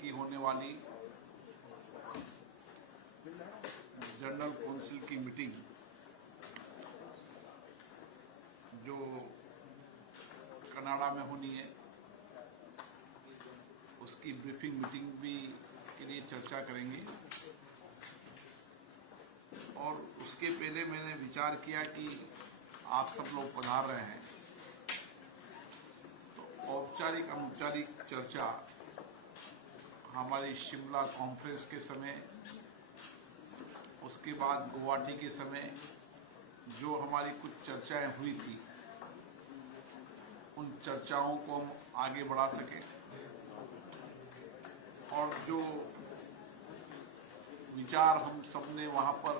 की होने वाली जनरल काउंसिल की मीटिंग जो कनाडा में होनी है, उसकी ब्रीफिंग मीटिंग भी के लिए चर्चा करेंगे। और उसके पहले मैंने विचार किया कि आप सब लोग पधार रहे हैं, तो औपचारिक अनौपचारिक चर्चा हमारी शिमला कॉन्फ्रेंस के समय, उसके बाद गुवाहाटी के समय जो हमारी कुछ चर्चाएं हुई थी, उन चर्चाओं को हम आगे बढ़ा सकें और जो विचार हम सबने वहां पर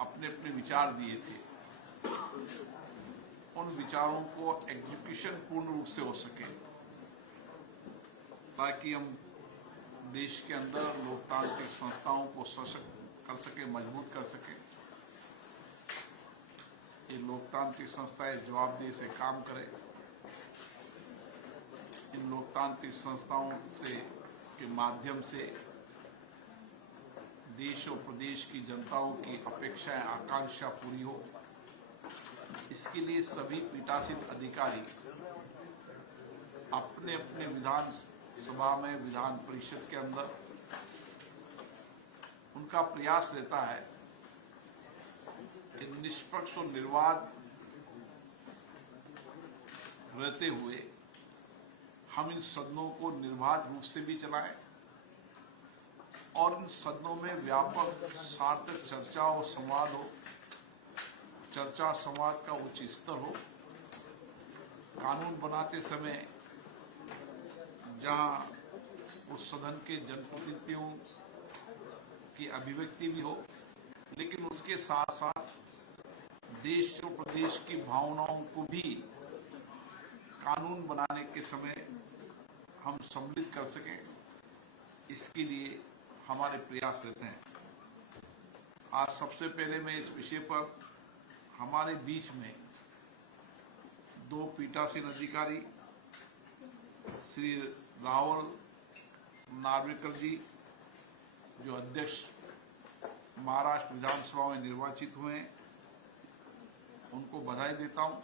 अपने अपने विचार दिए थे, उन विचारों को एग्जीक्यूशन पूर्ण रूप से हो सके, ताकि हम देश के अंदर लोकतांत्रिक संस्थाओं को सशक्त कर सके, मजबूत कर सके। ये लोकतांत्रिक संस्थाएं जवाबदेही से काम करें। इन लोकतांत्रिक संस्थाओं से के माध्यम से देश और प्रदेश की जनताओं की अपेक्षाएं, आकांक्षा पूरी हो। इसके लिए सभी पीठासीन अधिकारी अपने अपने विधान सभा में, विधान परिषद के अंदर उनका प्रयास रहता है कि निष्पक्ष और निर्वाध रहते हुए हम इन सदनों को निर्बाध रूप से भी चलाएं और इन सदनों में व्यापक सार्थक चर्चा और संवाद हो, चर्चा संवाद का उच्च स्तर हो। कानून बनाते समय जहां उस सदन के जनप्रतिनिधियों की अभिव्यक्ति भी हो, लेकिन उसके साथ साथ देश और प्रदेश की भावनाओं को भी कानून बनाने के समय हम सम्मिलित कर सकें, इसके लिए हमारे प्रयास रहते हैं। आज सबसे पहले मैं इस विषय पर हमारे बीच में दो पीठासीन अधिकारी श्री राहुल नार्वेकर जी, जो अध्यक्ष महाराष्ट्र विधानसभा में निर्वाचित हुए हैं, उनको बधाई देता हूं।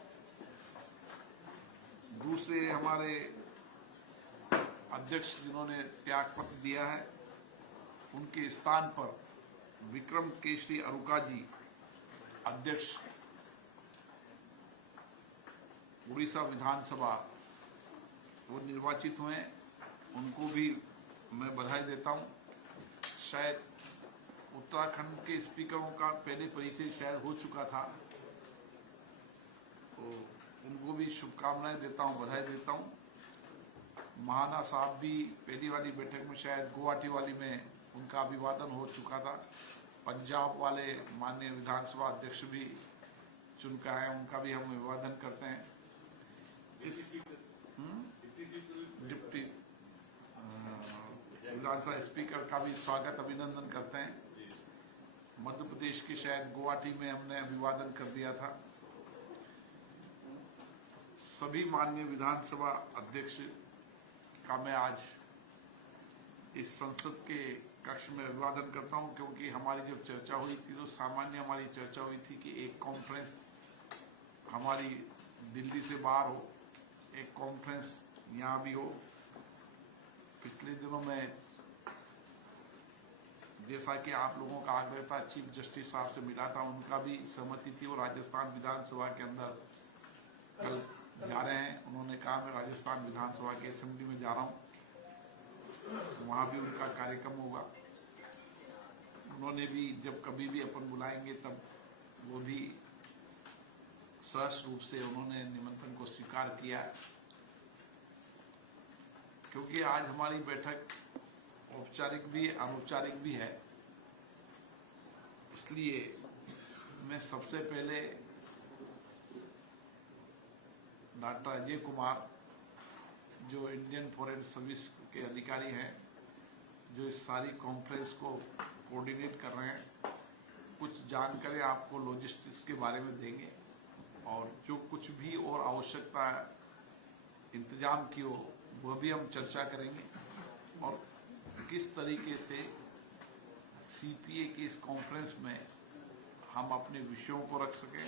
दूसरे हमारे अध्यक्ष जिन्होंने त्यागपत्र दिया है, उनके स्थान पर विक्रम केशरी अरुका जी, अध्यक्ष उड़ीसा विधानसभा, वो निर्वाचित हुए हैं, उनको भी मैं बधाई देता हूं। शायद उत्तराखंड के स्पीकरों का पहले परिचय शायद हो चुका था, तो उनको भी शुभकामनाएं देता हूं, बधाई देता हूं। महाना साहब भी पहली वाली बैठक में, शायद गुवाहाटी वाली में उनका अभिवादन हो चुका था। पंजाब वाले माननीय विधानसभा अध्यक्ष भी चुनकर आए, उनका भी हम अभिवादन करते हैं। इस डिप्टी विधानसभा स्पीकर का भी स्वागत, अभिनंदन करते हैं। मध्य प्रदेश के शायद गुवाहाटी में हमने अभिवादन कर दिया था। सभी माननीय विधानसभा अध्यक्ष का मैं आज इस संसद के कक्ष में अभिवादन करता हूं, क्योंकि हमारी जब चर्चा हुई थी तो सामान्य हमारी चर्चा हुई थी कि एक कॉन्फ्रेंस हमारी दिल्ली से बाहर हो, एक कॉन्फ्रेंस यहाँ भी हो। पिछले दिनों में जैसा कि आप लोगों का आग्रह था, चीफ जस्टिस साहब से मिला था, उनका भी सहमति थी। और राजस्थान विधानसभा के अंदर कल जा रहे हैं, उन्होंने कहा मैं राजस्थान विधानसभा की असेंबली में जा रहा हूं, वहां भी उनका कार्यक्रम होगा। उन्होंने भी जब कभी भी अपन बुलाएंगे तब वो भी सहर्ष रूप से उन्होंने निमंत्रण को स्वीकार किया, क्योंकि आज हमारी बैठक औपचारिक भी अनौपचारिक भी है। इसलिए मैं सबसे पहले डॉक्टर अजय कुमार, जो इंडियन फॉरेन सर्विस के अधिकारी हैं, जो इस सारी कॉन्फ्रेंस को कोऑर्डिनेट कर रहे हैं, कुछ जानकारी आपको लॉजिस्टिक्स के बारे में देंगे और जो कुछ भी और आवश्यकता इंतजाम की हो वह भी हम चर्चा करेंगे। और किस तरीके से सीपीए की इस कॉन्फ्रेंस में हम अपने विषयों को रख सकें,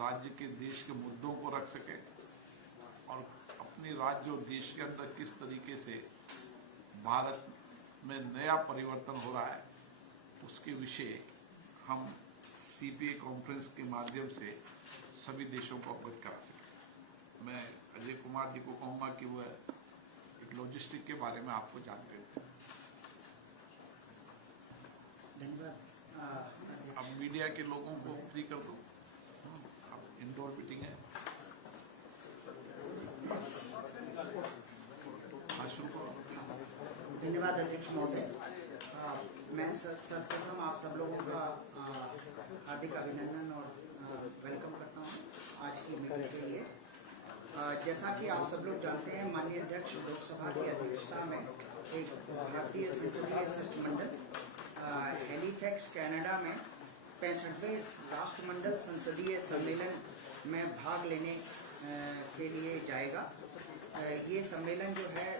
राज्य के देश के मुद्दों को रख सकें और अपने राज्य और देश के अंदर किस तरीके से भारत में नया परिवर्तन हो रहा है उसके विषय हम सीपीए कॉन्फ्रेंस के माध्यम से सभी देशों को अवगत करा सकें। मैं अजय कुमार जी को कहूंगा कि वह एक लॉजिस्टिक के बारे में आपको जानकारी दें। धन्यवाद। अब मीडिया के लोगों को फ्री कर दो, अब इंडोर मीटिंग है। धन्यवाद अध्यक्ष महोदय। मैं सर्वप्रथम आप सब लोगों का हार्दिक अभिनंदन और वेलकम करता हूं आज की मीटिंग के लिए। जैसा कि आप सब लोग जानते हैं, माननीय अध्यक्ष लोकसभा की अध्यक्षता में एक भारतीय संसदीय शिष्टमंडल हैलीफैक्स कनाडा में 65वें राष्ट्रमंडल संसदीय सम्मेलन में भाग लेने के लिए जाएगा। ये सम्मेलन जो है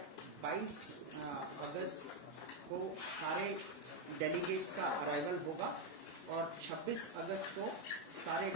22 अगस्त को सारे डेलीगेट्स का अराइवल होगा और 26 अगस्त को सारे